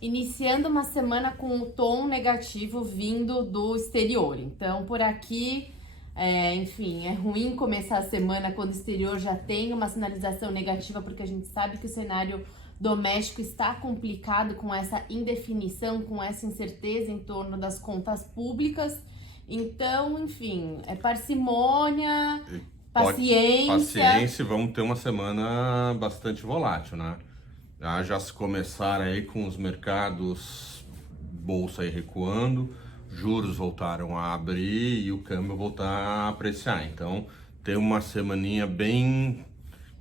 iniciando uma semana com um tom negativo vindo do exterior. Então, por aqui, enfim, é ruim começar a semana quando o exterior já tem uma sinalização negativa, porque a gente sabe que o cenário doméstico está complicado com essa indefinição, com essa incerteza em torno das contas públicas. Então, enfim, é parcimônia, paciência. Paciência, vamos ter uma semana bastante volátil, né? Já se começaram aí com os mercados, bolsa aí recuando, juros voltaram a abrir e o câmbio voltar a apreciar. Então, tem uma semaninha bem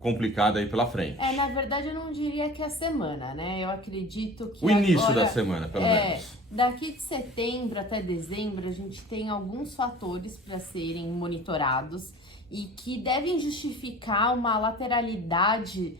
complicada aí pela frente. Na verdade, eu não diria que é a semana, né? Eu acredito que O início agora, da semana, pelo menos. daqui de setembro até dezembro, a gente tem alguns fatores para serem monitorados e que devem justificar uma lateralidade,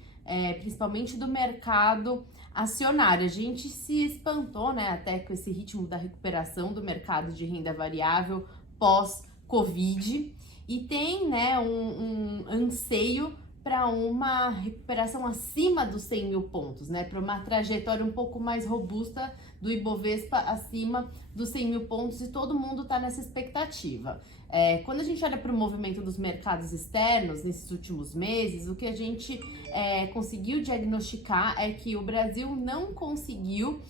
principalmente do mercado acionário. A gente se espantou, né, até com esse ritmo da recuperação do mercado de renda variável pós-Covid e tem, né, um anseio para uma recuperação acima dos 100 mil pontos, né? Para uma trajetória um pouco mais robusta do Ibovespa acima dos 100 mil pontos e todo mundo está nessa expectativa. Quando a gente olha para o movimento dos mercados externos nesses últimos meses, o que a gente conseguiu diagnosticar é que o Brasil não conseguiu,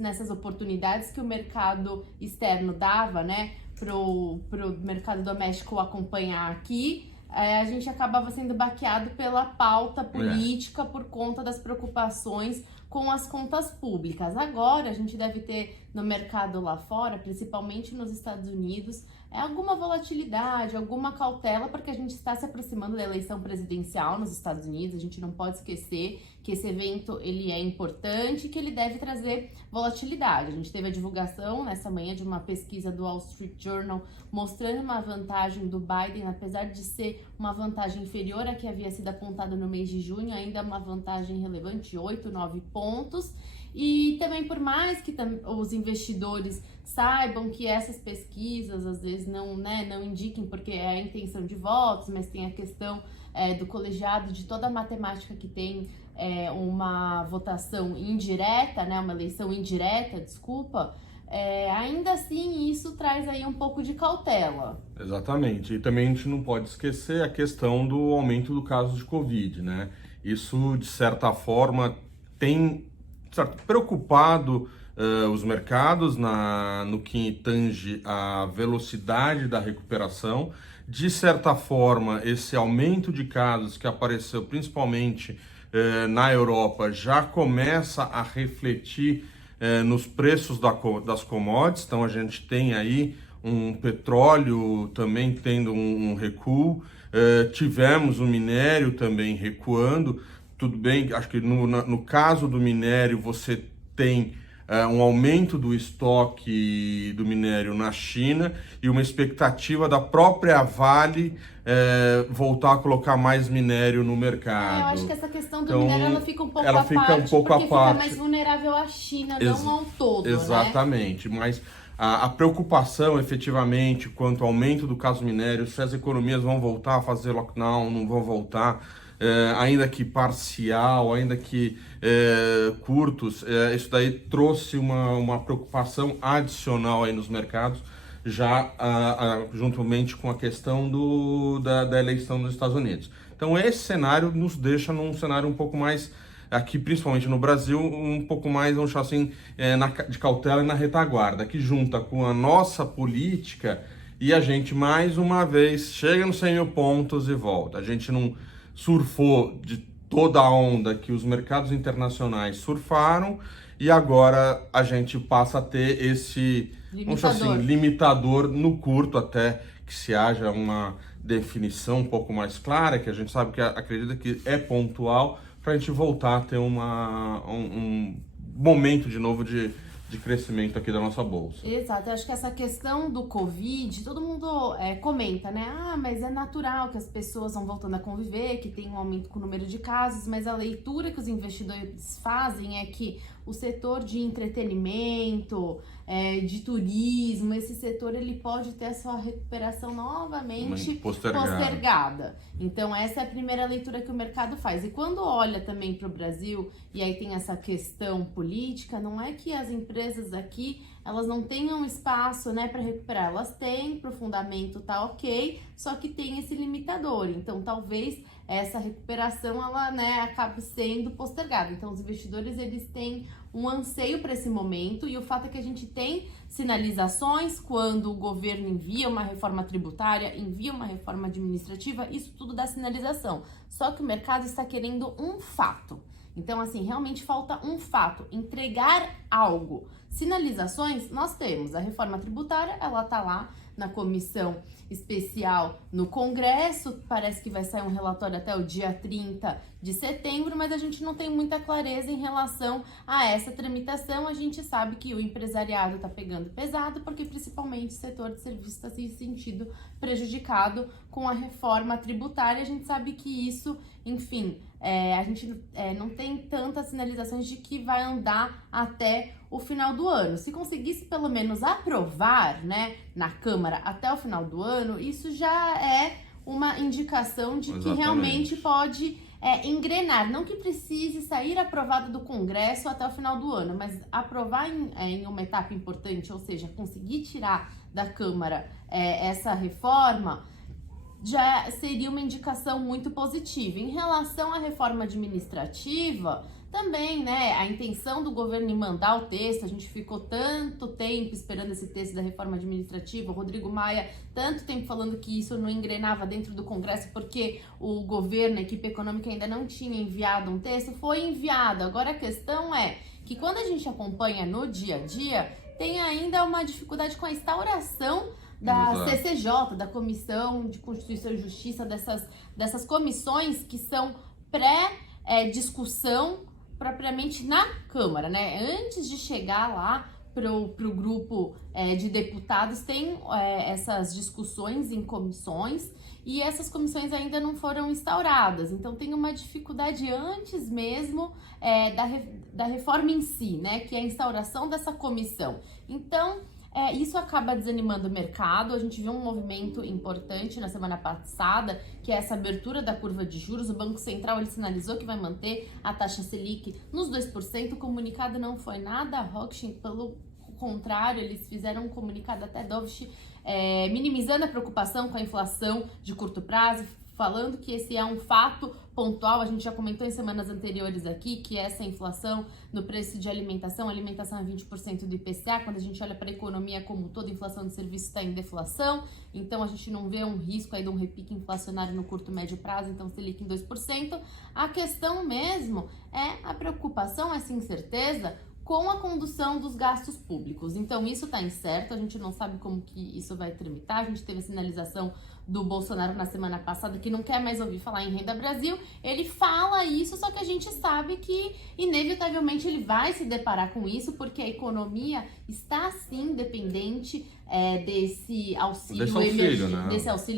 nessas oportunidades que o mercado externo dava, né, pro mercado doméstico acompanhar aqui, a gente acabava sendo baqueado pela pauta política por conta das preocupações com as contas públicas. Agora a gente deve ter no mercado lá fora, principalmente nos Estados Unidos, alguma volatilidade, alguma cautela, porque a gente está se aproximando da eleição presidencial nos Estados Unidos. A gente não pode esquecer que esse evento ele é importante e que ele deve trazer volatilidade. A gente teve a divulgação nessa manhã de uma pesquisa do Wall Street Journal mostrando uma vantagem do Biden, apesar de ser uma vantagem inferior à que havia sido apontada no mês de junho, ainda é uma vantagem relevante de 8, 9 pontos. E também, por mais que os investidores saibam que essas pesquisas às vezes não indiquem porque é a intenção de votos, mas tem a questão do colegiado, de toda a matemática que tem uma votação indireta, né, uma eleição indireta, desculpa, ainda assim isso traz aí um pouco de cautela. Exatamente. E também a gente não pode esquecer a questão do aumento do caso de Covid, né? Isso, de certa forma, tem preocupado os mercados no que tange a velocidade da recuperação. De certa forma, esse aumento de casos que apareceu principalmente na Europa já começa a refletir nos preços das commodities. Então a gente tem aí um petróleo também tendo um recuo, tivemos o minério também recuando. Tudo bem, acho que no caso do minério você tem um aumento do estoque do minério na China e uma expectativa da própria Vale voltar a colocar mais minério no mercado. Eu acho que essa questão do minério ela fica um pouco à parte, porque fica mais vulnerável à China, não ao todo, exatamente, né? Mas a preocupação efetivamente quanto ao aumento do caso minério, se as economias vão voltar a fazer lockdown, não vão voltar, ainda que parcial, ainda que curtos, isso daí trouxe uma preocupação adicional aí nos mercados, já juntamente com a questão da eleição dos Estados Unidos. Então esse cenário nos deixa num cenário um pouco mais, aqui principalmente no Brasil, um pouco mais, vamos chamar assim, de cautela e na retaguarda, que junta com a nossa política e a gente mais uma vez chega nos 100 mil pontos e volta. A gente não surfou de toda a onda que os mercados internacionais surfaram e agora a gente passa a ter esse limitador no curto, até que se haja uma definição um pouco mais clara, que a gente sabe que acredita que é pontual, para a gente voltar a ter um momento de novo de crescimento aqui da nossa bolsa. Exato, eu acho que essa questão do Covid, todo mundo comenta, né? Mas é natural que as pessoas vão voltando a conviver, que tem um aumento com o número de casos, mas a leitura que os investidores fazem é que o setor de entretenimento, de turismo, esse setor ele pode ter a sua recuperação novamente postergada. Então essa é a primeira leitura que o mercado faz. E quando olha também para o Brasil, e aí tem essa questão política, não é que as empresas aqui elas não tenham espaço, né, para recuperar, elas têm, pro fundamento tá ok, só que tem esse limitador, então talvez essa recuperação ela, né, acabe sendo postergada. Então os investidores eles têm um anseio para esse momento, e o fato é que a gente tem sinalizações quando o governo envia uma reforma tributária, envia uma reforma administrativa, isso tudo dá sinalização. Só que o mercado está querendo um fato. Então, assim, realmente falta um fato, entregar algo. Sinalizações, nós temos. A reforma tributária, ela tá lá na comissão especial no Congresso, parece que vai sair um relatório até o dia 30 de setembro, mas a gente não tem muita clareza em relação a essa tramitação. A gente sabe que o empresariado está pegando pesado, porque principalmente o setor de serviços está se sentindo prejudicado com a reforma tributária. A gente sabe que isso, enfim, a gente não tem tantas sinalizações de que vai andar até o final do ano. Se conseguisse pelo menos aprovar, né, na Câmara até o final do ano, isso já é uma indicação de que realmente pode engrenar. Não que precise sair aprovado do Congresso até o final do ano, mas aprovar em uma etapa importante, ou seja, conseguir tirar da Câmara essa reforma, já seria uma indicação muito positiva. Em relação à reforma administrativa, também, né, a intenção do governo em mandar o texto, a gente ficou tanto tempo esperando esse texto da reforma administrativa, o Rodrigo Maia tanto tempo falando que isso não engrenava dentro do Congresso porque o governo, a equipe econômica ainda não tinha enviado um texto, foi enviado. Agora a questão é que quando a gente acompanha no dia a dia, tem ainda uma dificuldade com a instauração da CCJ, da Comissão de Constituição e Justiça, dessas comissões que são pré-discussão propriamente na Câmara, né? Antes de chegar lá pro grupo de deputados, tem essas discussões em comissões, e essas comissões ainda não foram instauradas. Então tem uma dificuldade antes mesmo da reforma em si, né? Que é a instauração dessa comissão. Então isso acaba desanimando o mercado. A gente viu um movimento importante na semana passada, que é essa abertura da curva de juros. O Banco Central ele sinalizou que vai manter a taxa Selic nos 2%. O comunicado não foi nada hawkish, pelo contrário, eles fizeram um comunicado até dovish, minimizando a preocupação com a inflação de curto prazo, falando que esse é um fato pontual. A gente já comentou em semanas anteriores aqui que essa inflação no preço de alimentação é 20% do IPCA. Quando a gente olha para a economia como um todo, a inflação de serviços está em deflação, então a gente não vê um risco aí de um repique inflacionário no curto e médio prazo, então Selic em 2%. A questão mesmo é a preocupação, essa incerteza com a condução dos gastos públicos. Então isso está incerto, a gente não sabe como que isso vai tramitar. A gente teve a sinalização do Bolsonaro na semana passada que não quer mais ouvir falar em Renda Brasil. Ele fala isso, só que a gente sabe que inevitavelmente ele vai se deparar com isso, porque a economia está sim dependente desse auxílio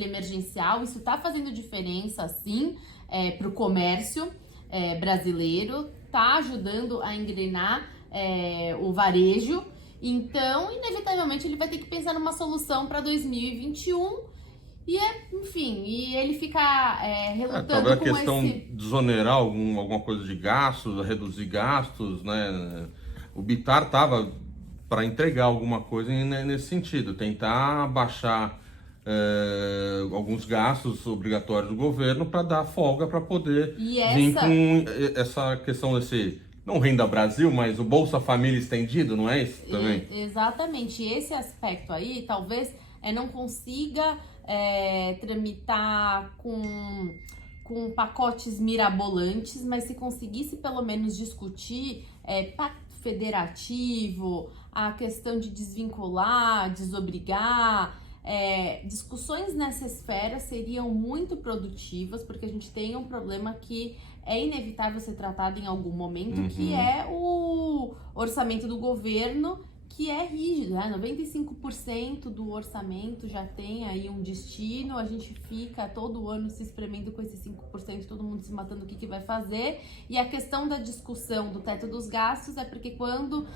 emergencial. Isso está fazendo diferença sim para o comércio brasileiro, está ajudando a engrenar o varejo. Então, inevitavelmente, ele vai ter que pensar numa solução para 2021 e ele fica relutando talvez com a questão de desonerar alguma coisa de gastos, reduzir gastos, né? O Bittar estava para entregar alguma coisa nesse sentido, tentar baixar alguns gastos obrigatórios do governo para dar folga para poder vir com essa questão desse... Não Renda Brasil, mas o Bolsa Família estendido, não é isso também? Exatamente. Esse aspecto aí, talvez não consiga tramitar com pacotes mirabolantes, mas se conseguisse pelo menos discutir pacto federativo, a questão de desvincular, desobrigar, discussões nessa esfera seriam muito produtivas, porque a gente tem um problema que é inevitável ser tratado em algum momento, que é o orçamento do governo, que é rígido, né? 95% do orçamento já tem aí um destino, a gente fica todo ano se espremendo com esses 5%, todo mundo se matando o que vai fazer, e a questão da discussão do teto dos gastos é porque quando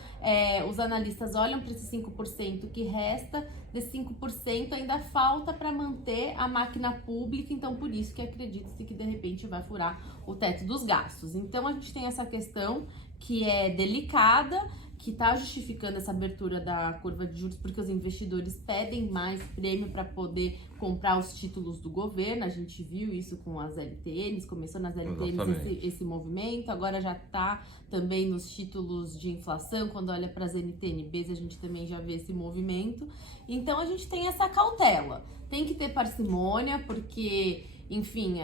os analistas olham para esse 5% que resta, desse 5% ainda falta para manter a máquina pública, então por isso que acredita-se que de repente vai furar o teto dos gastos. Então a gente tem essa questão que é delicada, que está justificando essa abertura da curva de juros, porque os investidores pedem mais prêmio para poder comprar os títulos do governo. A gente viu isso com as LTNs, começou nas LTNs esse movimento, agora já está também nos títulos de inflação. Quando olha para as NTNBs, a gente também já vê esse movimento. Então a gente tem essa cautela, tem que ter parcimônia, porque, enfim,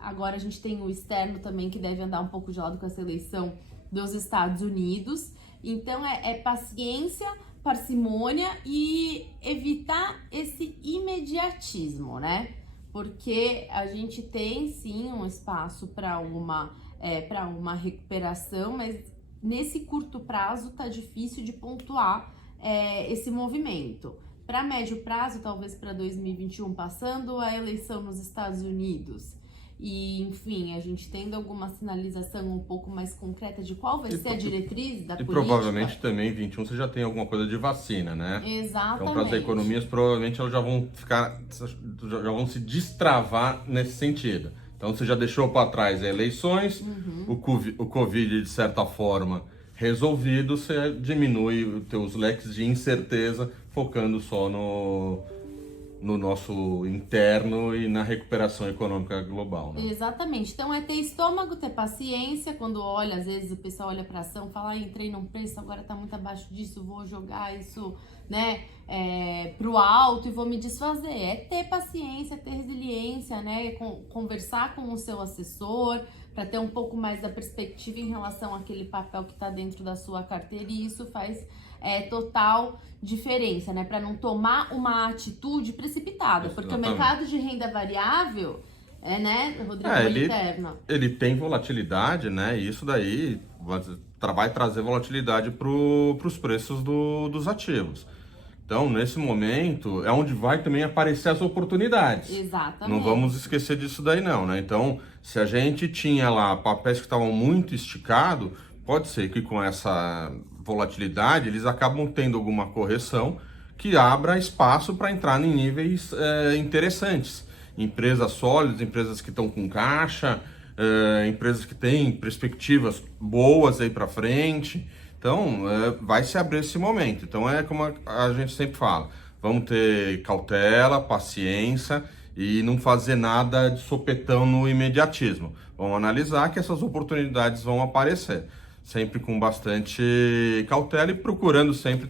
agora a gente tem o externo também que deve andar um pouco de lado com essa eleição dos Estados Unidos. Então é paciência, parcimônia e evitar esse imediatismo, né? Porque a gente tem sim um espaço para uma recuperação, mas nesse curto prazo tá difícil de pontuar esse movimento. Para médio prazo, talvez para 2021, passando a eleição nos Estados Unidos, e, enfim, a gente tendo alguma sinalização um pouco mais concreta de qual vai ser a diretriz da política. E provavelmente também em 21 você já tem alguma coisa de vacina, né? Exatamente. Então, para as economias, provavelmente elas já vão se destravar nesse sentido. Então, você já deixou para trás as eleições, o Covid, de certa forma, resolvido, você diminui os teus leques de incerteza, focando só no nosso interno e na recuperação econômica global, né? Exatamente. Então é ter estômago, ter paciência. Quando olha, às vezes o pessoal olha para ação, fala, entrei num preço, agora tá muito abaixo disso, vou jogar isso, né, pro alto e vou me desfazer. É ter paciência, ter resiliência, né, conversar com o seu assessor para ter um pouco mais da perspectiva em relação àquele papel que tá dentro da sua carteira, e isso faz total diferença, né? Para não tomar uma atitude precipitada, porque o mercado de renda variável, né, Rodrigo, ele tem volatilidade, né? E isso daí vai trazer volatilidade para os preços dos ativos. Então, nesse momento, é onde vai também aparecer as oportunidades. Exatamente. Não vamos esquecer disso daí não, né? Então, se a gente tinha lá papéis que estavam muito esticados, pode ser que com essa volatilidade eles acabam tendo alguma correção que abra espaço para entrar em níveis interessantes. Empresas sólidas, empresas que estão com caixa, empresas que têm perspectivas boas aí para frente. Então, vai se abrir esse momento. Então, é como a gente sempre fala, vamos ter cautela, paciência e não fazer nada de sopetão no imediatismo. Vamos analisar que essas oportunidades vão aparecer, sempre com bastante cautela e procurando sempre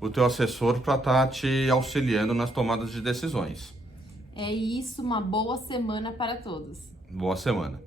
o teu assessor para estar te auxiliando nas tomadas de decisões. É isso, uma boa semana para todos. Boa semana.